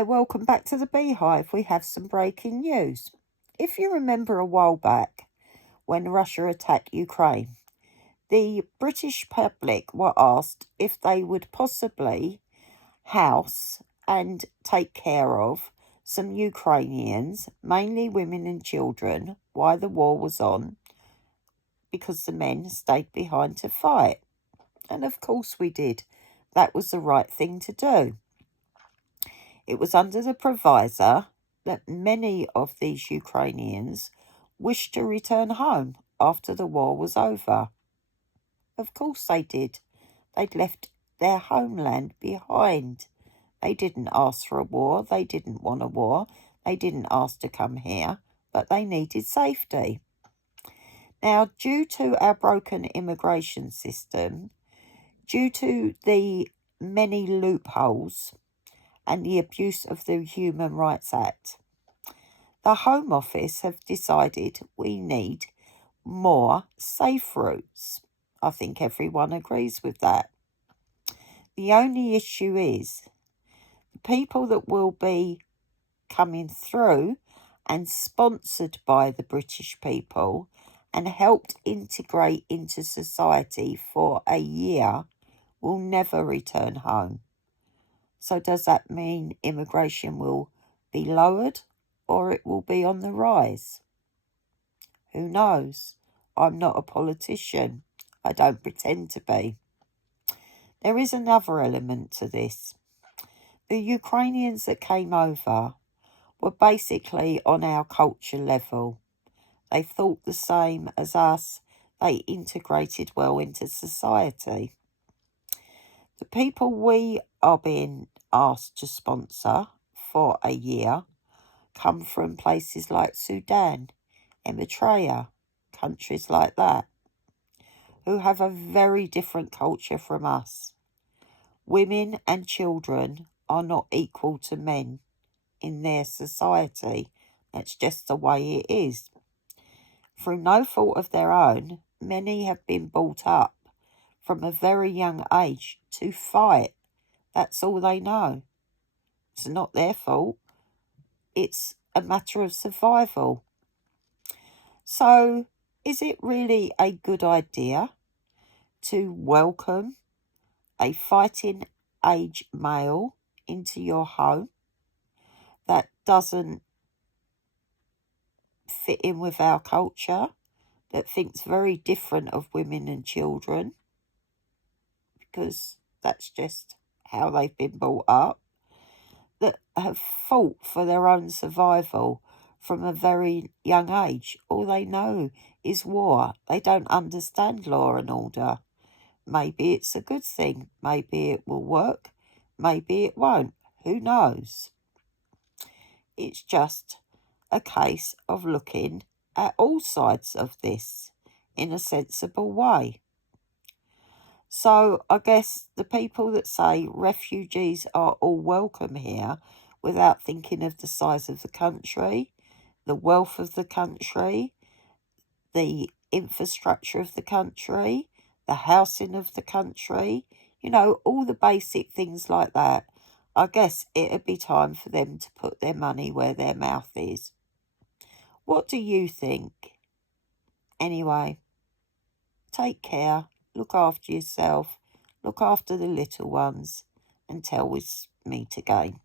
Hi, welcome back to the Beehive. We have some breaking news. If you remember a while back when Russia attacked Ukraine, the British public were asked if they would possibly house and take care of some Ukrainians, mainly women and children, while the war was on, because the men stayed behind to fight. And of course we did. That was the right thing to do. It was under the proviso that many of these Ukrainians wished to return home after the war was over. Of course they did. They'd left their homeland behind. They didn't ask for a war. They didn't want a war. They didn't ask to come here, but they needed safety. Now, due to our broken immigration system, due to the many loopholes and the abuse of the Human Rights Act, the Home Office have decided we need more safe routes. I think everyone agrees with that. The only issue is the people that will be coming through and sponsored by the British people and helped integrate into society for a year will never return home. So does that mean immigration will be lowered or it will be on the rise? Who knows? I'm not a politician. I don't pretend to be. There is another element to this. The Ukrainians that came over were basically on our culture level. They thought the same as us. They integrated well into society. The people we are being asked to sponsor for a year come from places like Sudan, Eritrea, countries like that, who have a very different culture from us. Women and children are not equal to men in their society. That's just the way it is. Through no fault of their own, many have been brought up from a very young age to fight. That's all they know. It's not their fault. It's a matter of survival. So, is it really a good idea to welcome a fighting age male into your home that doesn't fit in with our culture, that thinks very different of women and children, because that's just how they've been brought up, that have fought for their own survival from a very young age? All they know is war. They don't understand law and order. Maybe it's a good thing. Maybe it will work. Maybe it won't. Who knows? It's just a case of looking at all sides of this in a sensible way. So I guess the people that say refugees are all welcome here without thinking of the size of the country, the wealth of the country, the infrastructure of the country, the housing of the country, all the basic things like that, I guess it'd be time for them to put their money where their mouth is. What do you think? Anyway, take care, look after yourself, look after the little ones, until we meet again.